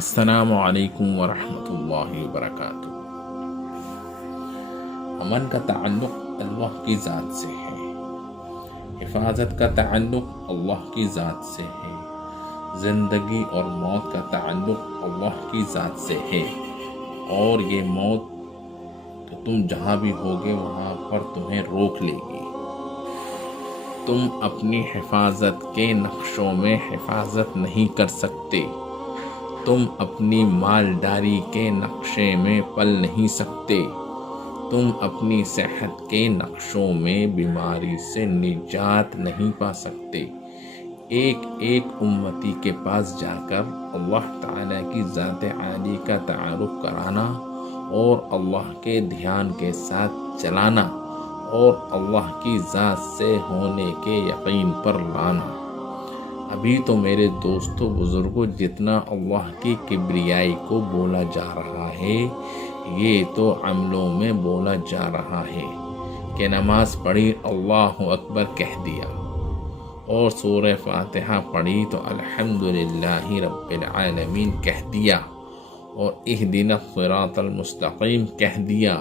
السلام علیکم ورحمۃ اللہ وبرکاتہ۔ امن کا تعلق اللہ کی ذات سے ہے، حفاظت کا تعلق اللہ کی ذات سے ہے، زندگی اور موت کا تعلق اللہ کی ذات سے ہے، اور یہ موت کہ تم جہاں بھی ہوگے وہاں پر تمہیں روک لے گی۔ تم اپنی حفاظت کے نقشوں میں حفاظت نہیں کر سکتے، تم اپنی مالداری کے نقشے میں پل نہیں سکتے، تم اپنی صحت کے نقشوں میں بیماری سے نجات نہیں پا سکتے۔ ایک ایک امتی کے پاس جا کر اللہ تعالیٰ کی ذات عالی کا تعارف کرانا اور اللہ کے دھیان کے ساتھ چلانا اور اللہ کی ذات سے ہونے کے یقین پر لانا۔ ابھی تو میرے دوستوں بزرگوں جتنا اللہ کی کبریائی کو بولا جا رہا ہے، یہ تو عملوں میں بولا جا رہا ہے کہ نماز پڑھی اللہ اکبر کہہ دیا، اور سورہ فاتحہ پڑھی تو الحمدللہ رب العالمین کہہ دیا، اور اہدنا الصراط المستقیم کہہ دیا۔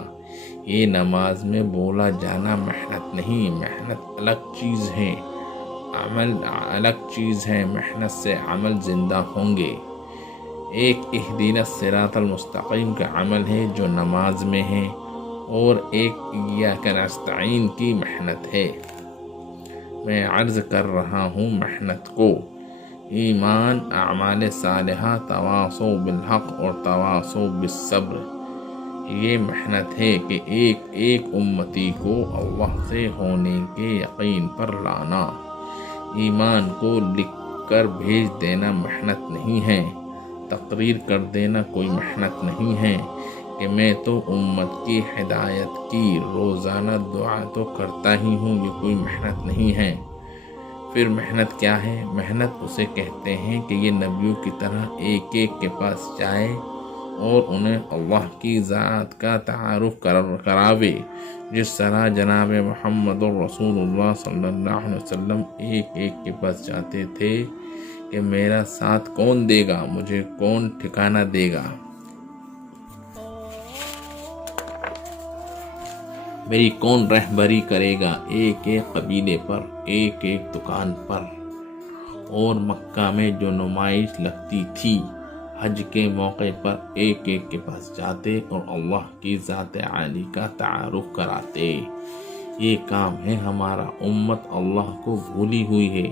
یہ نماز میں بولا جانا محنت نہیں، محنت الگ چیز ہے، عمل الگ چیز ہے، محنت سے عمل زندہ ہوں گے۔ ایک اہدنا الصراط المستقیم کا عمل ہے جو نماز میں ہے، اور ایک ایاک نستعین کی محنت ہے۔ میں عرض کر رہا ہوں محنت کو، ایمان، اعمال صالحہ، تواصوا بالحق اور تواصوا بالصبر، یہ محنت ہے کہ ایک ایک امتی کو اللہ سے ہونے کے یقین پر لانا۔ ایمان کو لکھ کر بھیج دینا محنت نہیں ہے، تقریر کر دینا کوئی محنت نہیں ہے کہ میں تو امت کی ہدایت کی روزانہ دعا تو کرتا ہی ہوں، یہ کوئی محنت نہیں ہے۔ پھر محنت کیا ہے؟ محنت اسے کہتے ہیں کہ یہ نبیوں کی طرح ایک ایک کے پاس جائے اور انہیں اللہ کی ذات کا تعارف کراوے، جس طرح جناب محمد رسول اللہ صلی اللہ علیہ وسلم ایک ایک کے پاس جاتے تھے کہ میرا ساتھ کون دے گا، مجھے کون ٹھکانہ دے گا، میری کون رہبری کرے گا، ایک ایک قبیلے پر، ایک ایک دکان پر۔ اور مکہ میں جو نمائش لگتی تھی حج کے موقع پر، ایک ایک کے پاس جاتے اور اللہ کی ذات عالی کا تعارف کراتے۔ یہ کام ہے ہمارا، امت اللہ کو بھولی ہوئی ہے،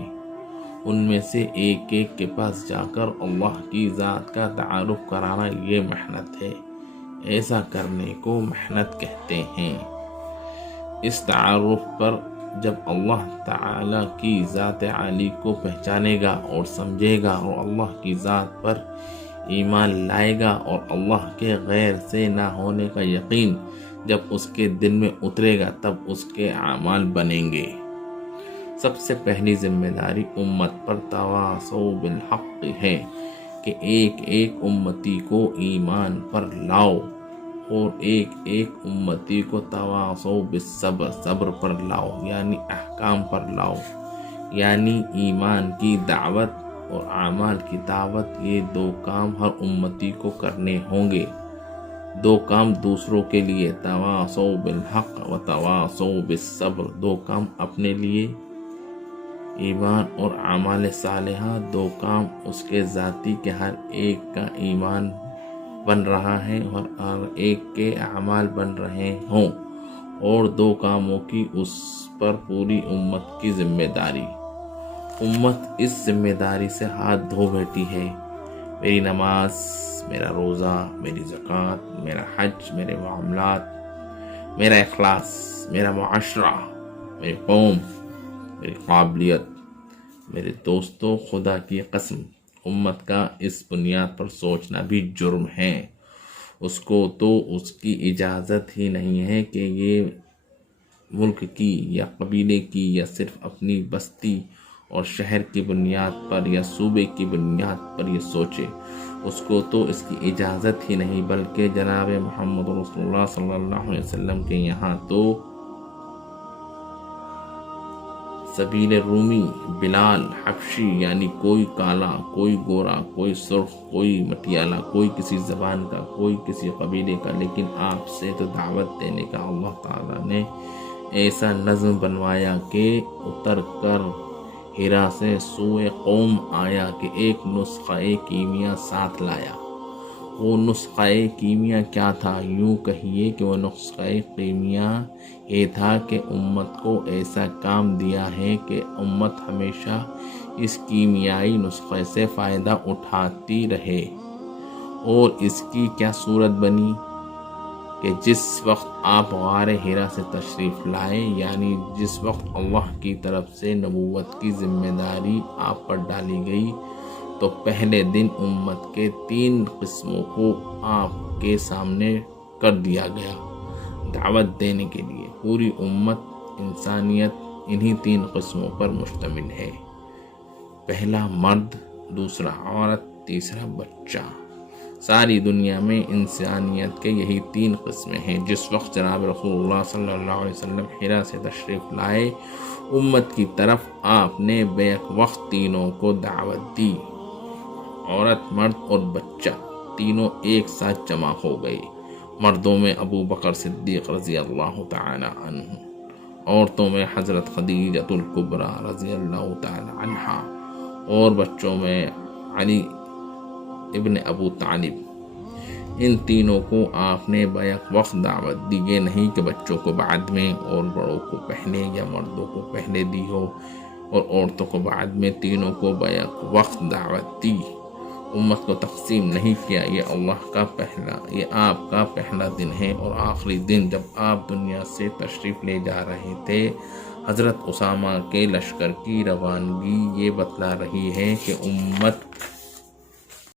ان میں سے ایک ایک کے پاس جا کر اللہ کی ذات کا تعارف کرانا یہ محنت ہے۔ ایسا کرنے کو محنت کہتے ہیں۔ اس تعارف پر جب اللہ تعالی کی ذات عالی کو پہچانے گا اور سمجھے گا اور اللہ کی ذات پر ایمان لائے گا اور اللہ کے غیر سے نہ ہونے کا یقین جب اس کے دل میں اترے گا، تب اس کے اعمال بنیں گے۔ سب سے پہلی ذمہ داری امت پر تواصوا بالحق ہے کہ ایک ایک امتی کو ایمان پر لاؤ، اور ایک ایک امتی کو تواصوا بالصبر، صبر پر لاؤ، یعنی احکام پر لاؤ، یعنی ایمان کی دعوت اور اعمال کی دعوت۔ یہ دو کام ہر امتی کو کرنے ہوں گے، دو کام دوسروں کے لیے، تواصوا بالحق و تواصوا بالصبر، دو کام اپنے لیے، ایمان اور اعمال صالحہ، دو کام اس کے ذاتی کہ ہر ایک کا ایمان بن رہا ہے اور ہر ایک کے اعمال بن رہے ہوں، اور دو کاموں کی اس پر پوری امت کی ذمہ داری۔ امت اس ذمہ داری سے ہاتھ دھو بیٹھی ہے۔ میری نماز، میرا روزہ، میری زکوٰۃ، میرا حج، میرے معاملات، میرا اخلاص، میرا معاشرہ، میری قوم، میری قابلیت۔ میرے دوستوں، خدا کی قسم، امت کا اس بنیاد پر سوچنا بھی جرم ہے۔ اس کو تو اس کی اجازت ہی نہیں ہے کہ یہ ملک کی یا قبیلے کی یا صرف اپنی بستی اور شہر کی بنیاد پر یا صوبے کی بنیاد پر یہ سوچے، اس کو تو اس کی اجازت ہی نہیں، بلکہ جناب محمد رسول اللہ صلی اللہ علیہ وسلم کے یہاں تو سبیل رومی بلال حبشی، یعنی کوئی کالا، کوئی گورا، کوئی سرخ، کوئی مٹیالا، کوئی کسی زبان کا، کوئی کسی قبیلے کا، لیکن آپ سے تو دعوت دینے کا اللہ تعالیٰ نے ایسا نظم بنوایا کہ اتر کر ہیرا سے سوئے قوم آیا کہ ایک نسخہ کیمیا ساتھ لایا۔ وہ نسخہ کیمیا کیا تھا؟ یوں کہیے کہ وہ نسخہ کیمیا یہ تھا کہ امت کو ایسا کام دیا ہے کہ امت ہمیشہ اس کیمیائی نسخے سے فائدہ اٹھاتی رہے۔ اور اس کی کیا صورت بنی کہ جس وقت آپ غار ہیرا سے تشریف لائے، یعنی جس وقت اللہ کی طرف سے نبوت کی ذمہ داری آپ پر ڈالی گئی، تو پہلے دن امت کے 3 قسموں کو آپ کے سامنے کر دیا گیا دعوت دینے کے لیے۔ پوری امت انسانیت انہی 3 قسموں پر مشتمل ہے، پہلا مرد، دوسرا عورت، تیسرا بچہ۔ ساری دنیا میں انسانیت کے یہی 3 قسمیں ہیں۔ جس وقت جناب رسول اللہ صلی اللہ علیہ وسلم حرا سے تشریف لائے، امت کی طرف آپ نے بیک وقت تینوں کو دعوت دی۔ عورت، مرد اور بچہ تینوں ایک ساتھ جمع ہو گئے۔ مردوں میں ابو بکر صدیق رضی اللہ تعالی عنہ، عورتوں میں حضرت خدیجۃ الکبریٰ رضی اللہ تعالی عنہا، اور بچوں میں علی ابن ابو طالب۔ ان تینوں کو آپ نے بیک وقت دعوت دی، یہ نہیں کہ بچوں کو بعد میں اور بڑوں کو پہلے یا مردوں کو پہلے دی ہو اور عورتوں کو بعد میں، تینوں کو بیک وقت دعوت دی، امت کو تقسیم نہیں کیا۔ یہ آپ کا پہلا دن ہے، اور آخری دن جب آپ دنیا سے تشریف لے جا رہے تھے، حضرت اسامہ کے لشکر کی روانگی یہ بتلا رہی ہے کہ امت